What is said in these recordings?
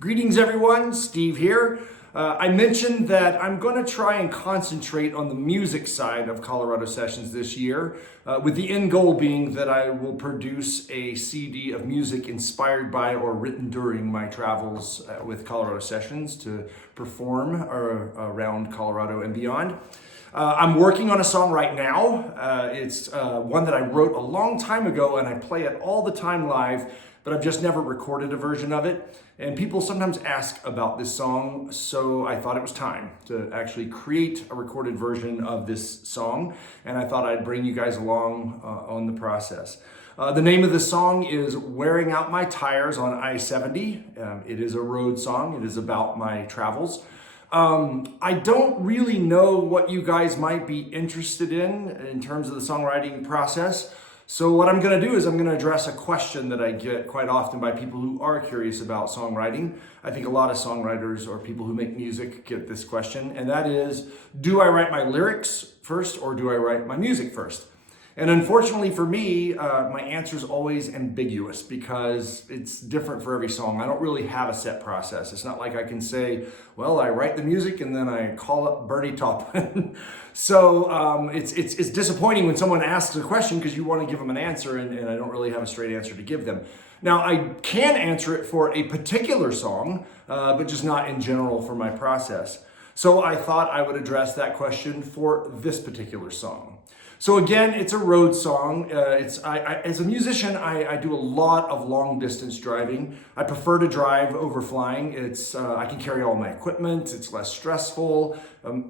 Greetings everyone, Steve here. I mentioned that I'm going to try and concentrate on the music side of Colorado Sessions this year, with the end goal being that I will produce a CD of music inspired by or written during my travels with Colorado Sessions to perform around Colorado and beyond. I'm working on a song right now. It's one that I wrote a long time ago and I play it all the time live, but I've just never recorded a version of it. And people sometimes ask about this song, so I thought it was time to actually create a recorded version of this song, and I thought I'd bring you guys along on the process. The name of the song is Wearing Out My Tires on I-70. It is a road song. It is about my travels. I don't really know what you guys might be interested in terms of the songwriting process. So what I'm going to do is I'm going to address a question that I get quite often by people who are curious about songwriting. I think a lot of songwriters or people who make music get this question, and that is, do I write my lyrics first or do I write my music first? And unfortunately for me, my answer is always ambiguous because it's different for every song. I don't really have a set process. It's not like I can say, well, I write the music and then I call up Bernie Taupin. So it's disappointing when someone asks a question because you want to give them an answer and I don't really have a straight answer to give them. Now, I can answer it for a particular song, but just not in general for my process. So I thought I would address that question for this particular song. So again, it's a road song. As a musician, I do a lot of long distance driving. I prefer to drive over flying. I can carry all my equipment. It's less stressful.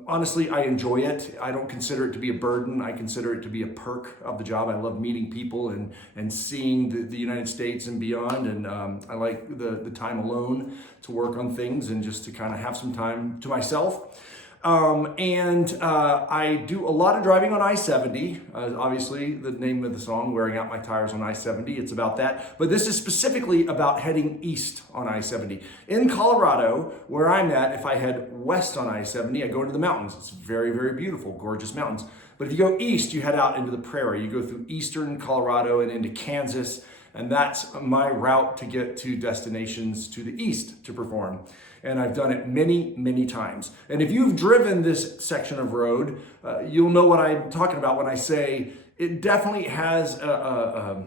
Honestly, I enjoy it. I don't consider it to be a burden. I consider it to be a perk of the job. I love meeting people and seeing the United States and beyond. And I like the time alone to work on things and just to kind of have some time to myself. I do a lot of driving on I-70, obviously the name of the song, Wearing Out My Tires on I-70, it's about that. But this is specifically about heading east on I-70. In Colorado, where I'm at, if I head west on I-70, I go into the mountains. It's very, very beautiful, gorgeous mountains. But if you go east, you head out into the prairie. You go through eastern Colorado and into Kansas, and that's my route to get to destinations to the east to perform. And I've done it many, many times. And if you've driven this section of road, you'll know what I'm talking about when I say it definitely has a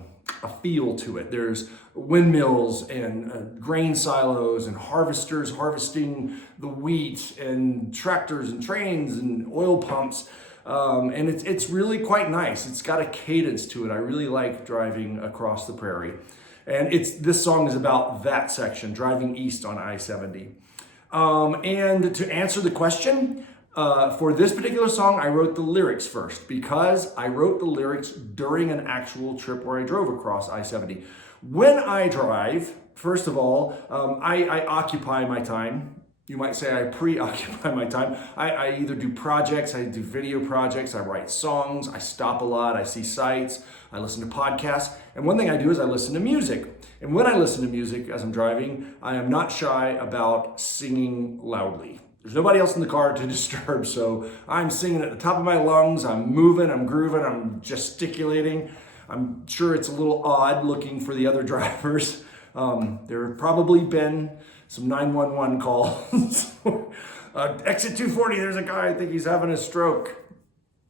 feel to it. There's windmills and grain silos and harvesters harvesting the wheat and tractors and trains and oil pumps. And it's really quite nice. It's got a cadence to it. I really like driving across the prairie. And this song is about that section, driving east on I-70. And to answer the question, for this particular song, I wrote the lyrics first because I wrote the lyrics during an actual trip where I drove across I-70. When I drive, first of all, I occupy my time. You might say I preoccupy my time. I either do projects, I do video projects, I write songs, I stop a lot, I see sights, I listen to podcasts. And one thing I do is I listen to music. And when I listen to music as I'm driving, I am not shy about singing loudly. There's nobody else in the car to disturb, so I'm singing at the top of my lungs, I'm moving, I'm grooving, I'm gesticulating. I'm sure it's a little odd looking for the other drivers. There have probably been some 911 calls. Exit 240, there's a guy, I think he's having a stroke.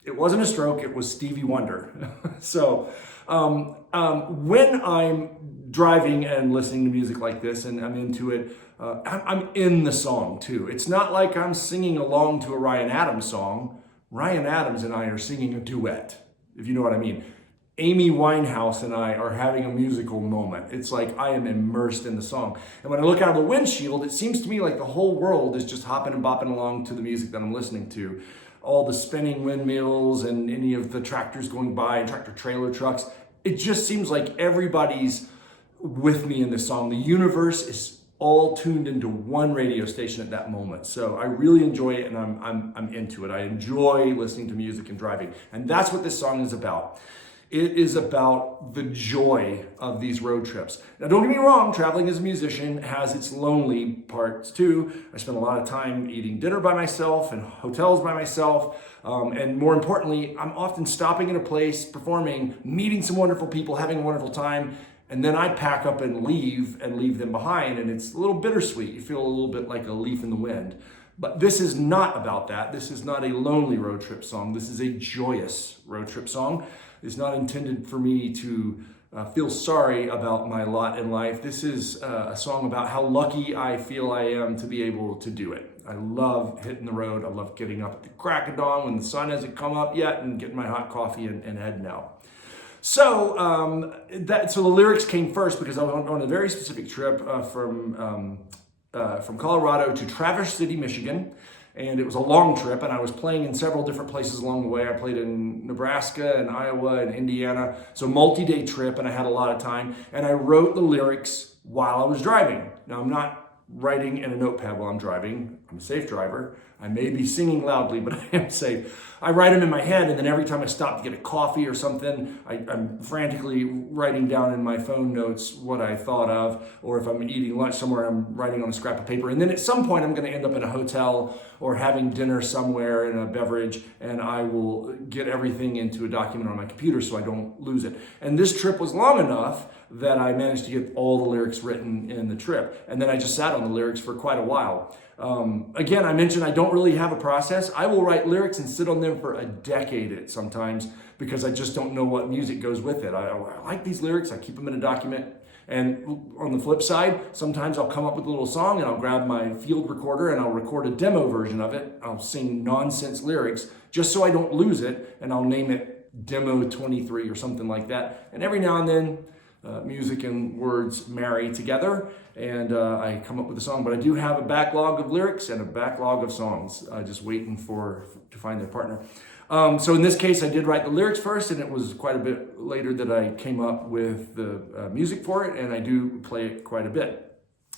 It wasn't a stroke, it was Stevie Wonder. So when I'm driving and listening to music like this and I'm into it, I'm in the song too. It's not like I'm singing along to a Ryan Adams song. Ryan Adams and I are singing a duet, if you know what I mean. Amy Winehouse and I are having a musical moment. It's like I am immersed in the song. And when I look out of the windshield, it seems to me like the whole world is just hopping and bopping along to the music that I'm listening to. All the spinning windmills and any of the tractors going by and tractor trailer trucks. It just seems like everybody's with me in this song. The universe is all tuned into one radio station at that moment. So I really enjoy it and I'm into it. I enjoy listening to music and driving. And that's what this song is about. It is about the joy of these road trips. Now, don't get me wrong, traveling as a musician has its lonely parts too. I spend a lot of time eating dinner by myself and hotels by myself. And more importantly, I'm often stopping in a place, performing, meeting some wonderful people, having a wonderful time, and then I pack up and leave them behind, and it's a little bittersweet. You feel a little bit like a leaf in the wind. But this is not about that. This is not a lonely road trip song. This is a joyous road trip song. It's not intended for me to feel sorry about my lot in life. This is a song about how lucky I feel I am to be able to do it. I love hitting the road. I love getting up at the crack of dawn when the sun hasn't come up yet and getting my hot coffee and heading out. So so the lyrics came first because I was on a very specific trip from Colorado to Traverse City, Michigan. And it was a long trip, and I was playing in several different places along the way. I played in Nebraska and Iowa and Indiana. So multi-day trip, and I had a lot of time. And I wrote the lyrics while I was driving. Now, I'm not writing in a notepad while I'm driving. I'm a safe driver. I may be singing loudly, but I am safe. I write them in my head, and then every time I stop to get a coffee or something, I'm frantically writing down in my phone notes what I thought of, or if I'm eating lunch somewhere, I'm writing on a scrap of paper. And then at some point, I'm going to end up in a hotel or having dinner somewhere in a beverage, and I will get everything into a document on my computer so I don't lose it. And this trip was long enough that I managed to get all the lyrics written in the trip. And then I just sat on the lyrics for quite a while. Again, I mentioned I don't really have a process. I will write lyrics and sit on them for a decade sometimes because I just don't know what music goes with it. I like these lyrics. I keep them in a document. And on the flip side, sometimes I'll come up with a little song and I'll grab my field recorder and I'll record a demo version of it. I'll sing nonsense lyrics just so I don't lose it, and I'll name it Demo 23 or something like that. And every now and then, music and words marry together, and I come up with a song. But I do have a backlog of lyrics and a backlog of songs, just waiting to find their partner. So in this case, I did write the lyrics first, and it was quite a bit later that I came up with the music for it, and I do play it quite a bit.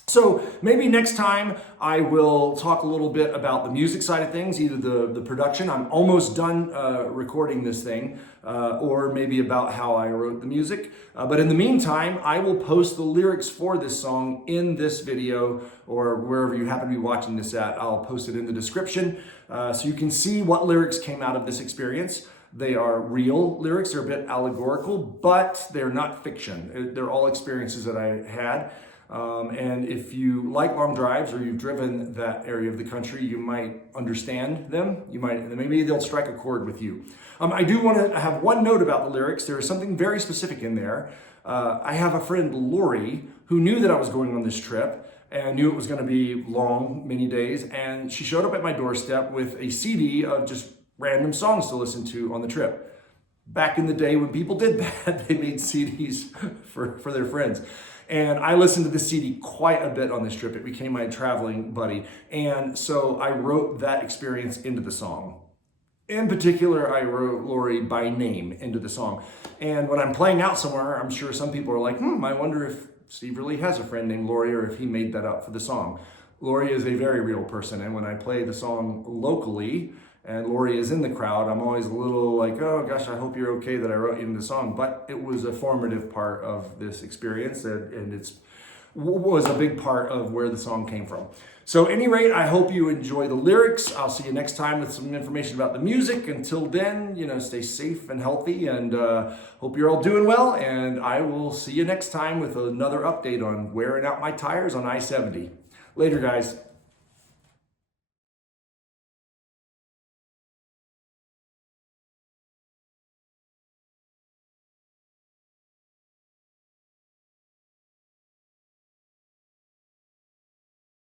So maybe next time I will talk a little bit about the music side of things, either the production, I'm almost done recording this thing, or maybe about how I wrote the music. But in the meantime, I will post the lyrics for this song in this video, or wherever you happen to be watching this at. I'll post it in the description so you can see what lyrics came out of this experience. They are real lyrics, they're a bit allegorical, but they're not fiction. They're all experiences that I had. And if you like long drives or you've driven that area of the country, you might understand them. Maybe they'll strike a chord with you. I do want to have one note about the lyrics. There is something very specific in there. I have a friend, Lori, who knew that I was going on this trip and knew it was going to be long, many days. And she showed up at my doorstep with a CD of just random songs to listen to on the trip. Back in the day when people did that, they made CDs for their friends. And I listened to the CD quite a bit on this trip. It became my traveling buddy. And so I wrote that experience into the song. In particular, I wrote Lori by name into the song. And when I'm playing out somewhere, I'm sure some people are like, I wonder if Steve really has a friend named Lori or if he made that up for the song. Lori is a very real person. And when I play the song locally, and Lori is in the crowd, I'm always a little like, oh gosh, I hope you're okay that I wrote you in the song. But it was a formative part of this experience, and it was a big part of where the song came from. So at any rate, I hope you enjoy the lyrics. I'll see you next time with some information about the music. Until then, stay safe and healthy, and hope you're all doing well. And I will see you next time with another update on wearing out my tires on I-70. Later, guys.